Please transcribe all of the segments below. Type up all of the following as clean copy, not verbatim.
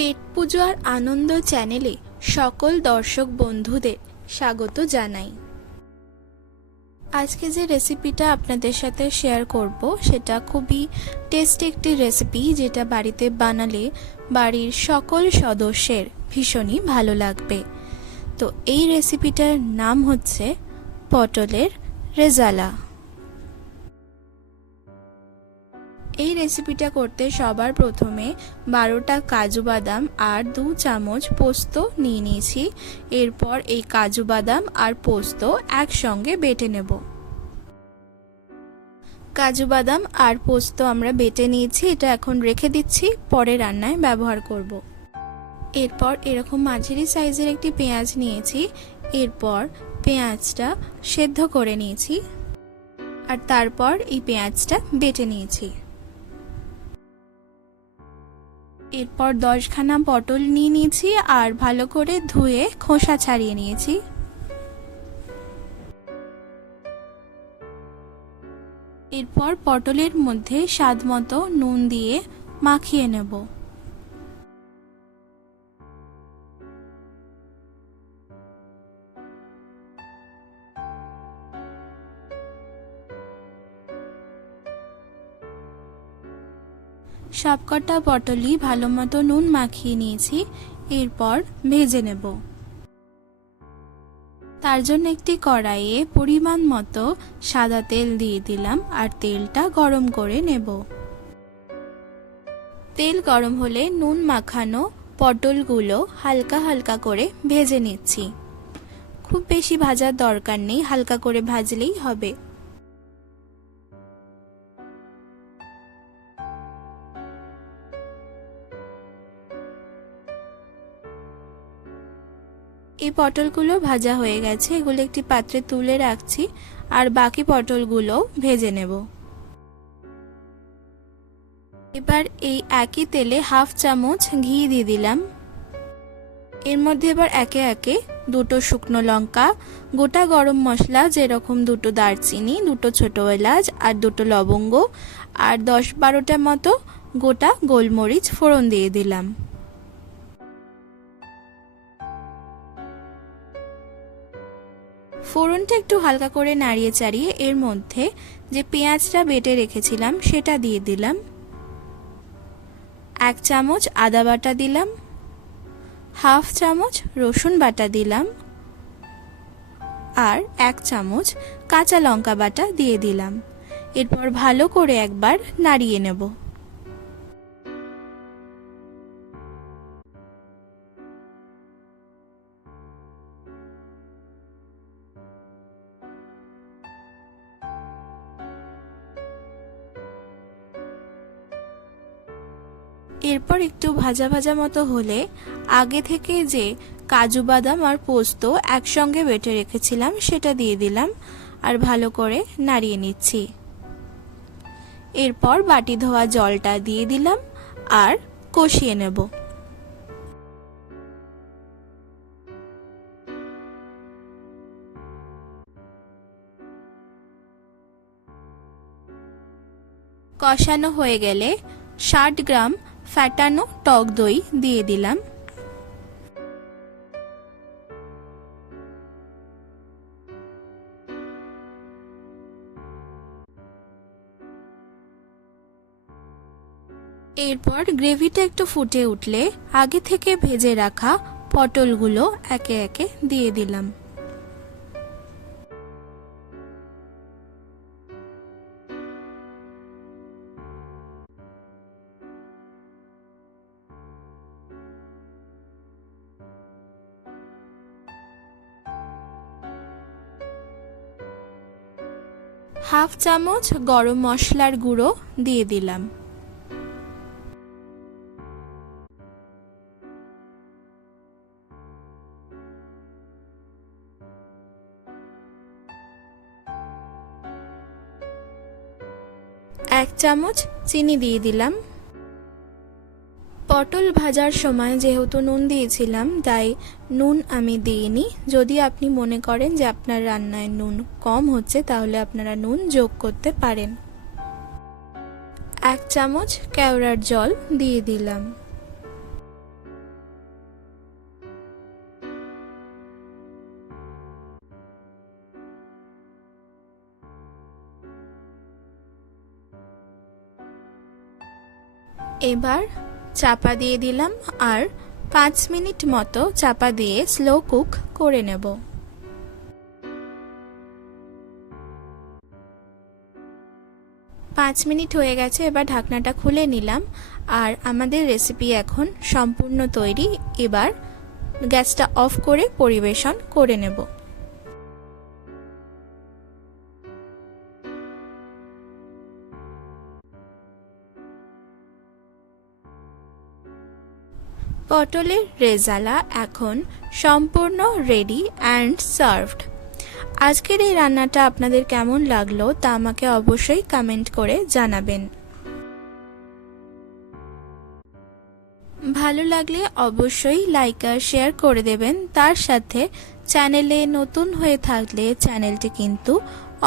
পেট পুজো আর আনন্দ চ্যানেলে সকল দর্শক বন্ধুদের স্বাগত জানাই। আজকে যে রেসিপিটা আপনাদের সাথে শেয়ার করব সেটা খুবই টেস্টি একটি রেসিপি, যেটা বাড়িতে বানালে বাড়ির সকল সদস্যের ভীষণই ভালো লাগবে। তো এই রেসিপিটার নাম হচ্ছে পটলের রেজালা। এই রেসিপিটা করতে সবার প্রথমে 12টা কাজু বাদাম আর 2 চামচ পোস্ত নিয়ে নিয়েছি। এরপর এই কাজু বাদাম আর পোস্ত একসঙ্গে বেটে নেব। কাজু বাদাম আর পোস্ত আমরা বেটে নিয়েছি, এটা এখন রেখে দিচ্ছি, পরে রান্নায় ব্যবহার করব। এরপর এরকম মাঝারি সাইজের একটি পেঁয়াজ নিয়েছি। এরপর পেঁয়াজটা সেদ্ধ করে নিয়েছি আর তারপর এই পেঁয়াজটা বেটে নিয়েছি। এরপর 10খানা পটল নিয়ে নিয়েছি আর ভালো করে ধুয়ে খোসা ছাড়িয়ে নিয়েছি। এরপর পটলের মধ্যে স্বাদমতো নুন দিয়ে মাখিয়ে নেব। সবকটা পটলই ভালো মতো নুন মাখিয়ে নিয়েছি। এরপর ভেজে নেব। তার জন্য একটি কড়াইয়ে পরিমাণ মতো সাদা তেল দিয়ে দিলাম আর তেলটা গরম করে নেব। তেল গরম হলে নুন মাখানো পটলগুলো হালকা হালকা করে ভেজে নিচ্ছি। খুব বেশি ভাজার দরকার নেই, হালকা করে ভাজলেই হবে। এই পটলগুলো ভাজা হয়ে গেছে, এগুলো একটি পাত্রে তুলে রাখছি আর বাকি পটলগুলো ভেজে নেব। এবার এই একই তেলে হাফ চামচ ঘি দিয়ে দিলাম। এর মধ্যে এবার একে একে 2টো শুকনো লঙ্কা, গোটা গরম মশলা যেরকম 2টো দারচিনি, 2টো ছোট এলাচ আর 2টো লবঙ্গ আর 10-12টা মতো গোটা গোলমরিচ ফোড়ন দিয়ে দিলাম। ফোড়নটা একটু হালকা করে নাড়িয়ে চাড়িয়ে এর মধ্যে যে পেঁয়াজটা বেটে রেখেছিলাম সেটা দিয়ে দিলাম। 1 চামচ আদা বাটা দিলাম, হাফ চামচ রসুন বাটা দিলাম আর 1 চামচ কাঁচা লঙ্কা বাটা দিয়ে দিলাম। এরপর ভালো করে একবার নাড়িয়ে নেব। এরপর একটু ভাজা ভাজা মতো হলে আগে থেকে যে কাজু বাদাম আর পোস্ত একসঙ্গে বেটে রেখেছিলাম সেটা দিয়ে দিলাম আর ভালো করে নাড়িয়ে নিচ্ছি। এরপর বাটি ধোয়া জলটা দিয়ে দিলাম আর কষিয়ে নেব। কষানো হয়ে গেলে 60 গ্রাম ফ্যাটানো টক দই দিয়ে দিলাম। এরপর গ্রেভিটা একটু ফুটে উঠলে আগে থেকে ভেজে রাখা পটলগুলো একে একে দিয়ে দিলাম। হাফ চামচ গরম মশলার গুঁড়ো দিয়ে দিলাম। এক চামচ চিনি দিয়ে দিলাম। পটল ভাজার সময় যেহেতু নুন দিয়েছিলাম তাই নুন আমি দিইনি। যদি আপনি মনে করেন যে আপনার রান্নায় নুন কম হচ্ছে তাহলে আপনারা নুন যোগ করতে পারেন। 1 চামচ কেওড়ার জল দিয়ে দিলাম। এবার চাপা দিয়ে দিলাম আর 5 মিনিট মতো চাপা দিয়ে স্লো কুক করে নেব। 5 মিনিট হয়ে গেছে, এবার ঢাকনাটা খুলে নিলাম আর আমাদের রেসিপি এখন সম্পূর্ণ তৈরি। এবার গ্যাসটা অফ করে পরিবেশন করে নেব। পটলের রেজালা এখন সম্পূর্ণ রেডি অ্যান্ড সার্ভড। আজকের এই রান্নাটা আপনাদের কেমন লাগলো তা আমাকে অবশ্যই কমেন্ট করে জানাবেন। ভালো লাগলে অবশ্যই লাইক আর শেয়ার করে দেবেন। তার সাথে চ্যানেলে নতুন হয়ে থাকলে চ্যানেলটি কিন্তু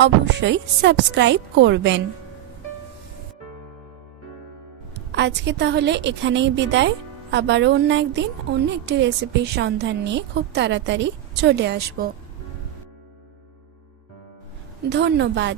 অবশ্যই সাবস্ক্রাইব করবেন। আজকে তাহলে এখানেই বিদায়। আবারও অন্য একদিন অন্য একটি রেসিপির সন্ধান নিয়ে খুব তাড়াতাড়ি চলে আসব। ধন্যবাদ।